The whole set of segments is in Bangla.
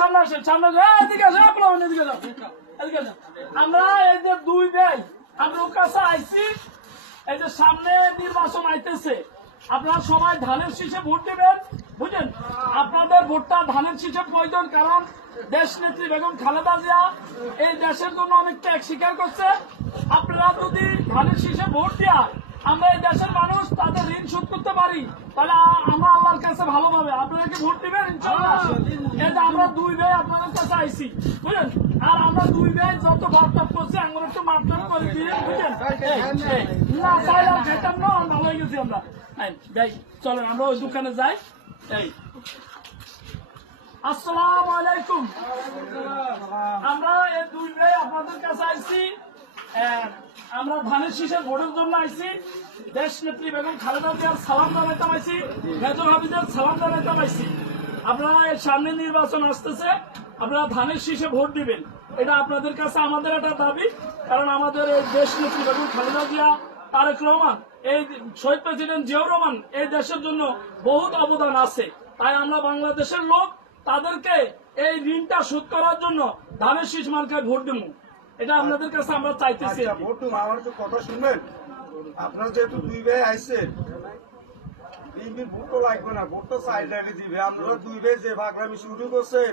সামনে আসেন, সামনে আসেন, এদিকে আসেন, আপনারা এদিকে যান, এদিকে যান। আমরা এই যে দুই ভাই আমরা ওর কাছে আইছি, এই যে সামনে নির্বাচন আইতেছে, আপনারা সবাই ধানের শীষে ভোট দেবেন, বুঝলেন? আপনাদের ভোটটা ধানের শীষে প্রয়োজন, কারণ দেশ নেত্রী বেগম খালেদা জিয়া এই দেশের জন্য অনেক ত্যাগ স্বীকার করছে। আপনারা যদি ধানের শীষে ভোট দেওয়া আমরা এই দেশের মানুষ তাদের ঋণ শোধ করতে পারি, তাহলে আমরা আল্লাহর কাছে ভালোভাবে আপনাদেরকে ভোট দিবেন ইনশাআল্লাহ। এই যে আমরা দুই ভাই আপনাদের কাছে আইছি, বুঝলেন? আর আমরা দুই ভাই যত বার্তাপ করছি আমরা একটু মাপটাপ করে দিয়ে, বুঝলেন? না চাইলে আর খাইতাম না, ভালো হয়ে গেছি আমরা। যাই চলেন আমরা ওই দোকানে যাই। এই আসসালামু আলাইকুম। আমরা এই দুই ভাই আপনাদের কাছে আইছি, আমরা ধানের শীষের ভোটের জন্য আইছি। দেশ নেত্রী বেগম খালেদা জিয়ার সালাম জানাইতে পাইছি, মেজর হাফিজের সালাম জানাইতে পাইছি। আপনারা এর সামনে নির্বাচন আসতেছে, আপনারা ধানের শীষে ভোট দিবেন, এটা আপনাদের কাছে আমাদের একটা দাবি। কারণ আমাদের এই দেশ নেত্রী বেগম খালেদা জিয়া, তারেক রহমান, এই শহীদ প্রেসিডেন্ট জিয়াউর রহমান এই দেশের জন্য বহুত অবদান আছে। তাই আমরা বাংলাদেশের লোক তাদেরকে এই ঋণটা শোধ করার জন্য ধানের শীষ মার্কায় ভোট দেব, এটা আপনাদের কাছে আমরা চাইতেছি। ভোট আমার একটু কথা শুনবেন। আপনারা যেহেতু দুই ভাই আইসেন, বিএনপির ভোট তো লাগবে না, ভোট তো চাইল্ড আগে দিবে। আপনারা দুই ভাই যে ভাগরামি শুরু করছেন,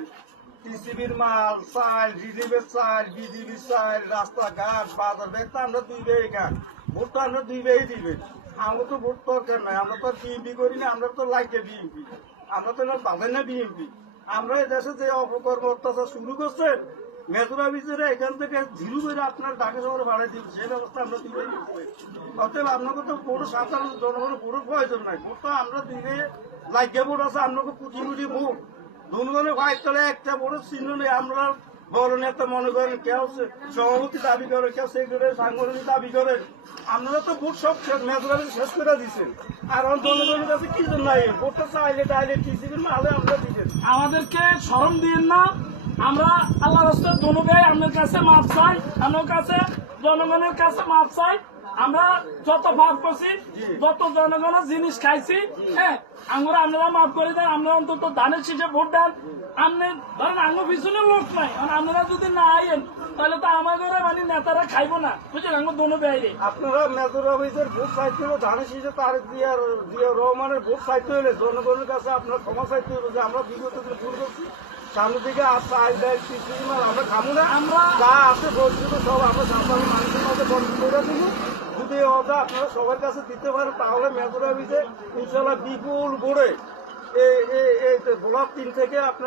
টিসিবির মাল, চাল, রিলিফের চাল, বিজিবির চাল, রাস্তাঘাট, বাজার ব্যাগ, তো আমরা দুই ভাই গান, ভোট তো আমরা দুই ভাই দিবেন। আমরা তো ভোট দরকার নাই, আমরা তো বিএনপি করি না, আমরা তো লাগে বিএনপি, আমরা তো বাঁধেন না বিএনপি। আমরা এই দেশে যে অপকর্ম অত্যাচার শুরু করছেন, মেজর অফিসারে এখান থেকে ঝিরু করে আপনার ঢাকা শহরে ভাড়া দিন, সেই ব্যবস্থা আমরা দিবে। অতএব আপনাকে তো পুরো সাধারণ জনগণের পুরো প্রয়োজন নাই, ভোট তো আমরা দিলে লাগে ভোট আছে, আপনাকে কুচি কুচি ভোট জনগণের ভাই তলে একটা বড় চিহ্ন নেই। আমরা বড় নেতা মনে করেন, কেউ সভাপতি দাবি করে, কেউ সেক্রেটারি সাংগঠনিক দাবি করেন। আপনারা তো ভোট সব মেজর শেষ করে দিচ্ছেন, আর জনগণের কাছে কি জন্য ভোটটা চাইলে টাইলে টিসিবির মালে আমরা দিচ্ছেন। আমাদেরকে শরম দিয়েন না, আমরা আল্লাহ রাস্তায় দোনো ভাই আপনার কাছে মাপ চাই, আমার কাছে জনগণের কাছে মাপ চাই। আমরা যত ভাব করছি, যত জনগণের জিনিস খাইছি, হ্যাঁ আমরা আপনারা মাফ করে দেন। আমরা অন্তত ধানের শীষে ভোট দেন। আপনি ধরেন আমার পিছনে লোক নাই, আপনারা যদি না আইন তাহলে তো আমাদের মানে নেতারা খাইবো না, বুঝলেন? আমার দোনো বাইরে আপনারা মেজর অফিসের ভোট চাইতে হলে ধানের শীষে তারেক জিয়া রহমানের ভোট চাইতে হলে জনগণের কাছে আপনার ক্ষমা চাইতে হবে যে আমরা বিগত দিনে ভুল করছি, সামনের দিকে আমরা খামু না, আমরা যা আছে বলছি তো সব আমরা সাধারণ মানুষের মধ্যে বন্ধ করে দিব। যদি অর্ডার আপনারা সবার কাছে দিতে পারেন তাহলে মেজর অফিসে ইনশাল্লাহ বিপুল ভোটে এই ব্লক 3 থেকে আপনার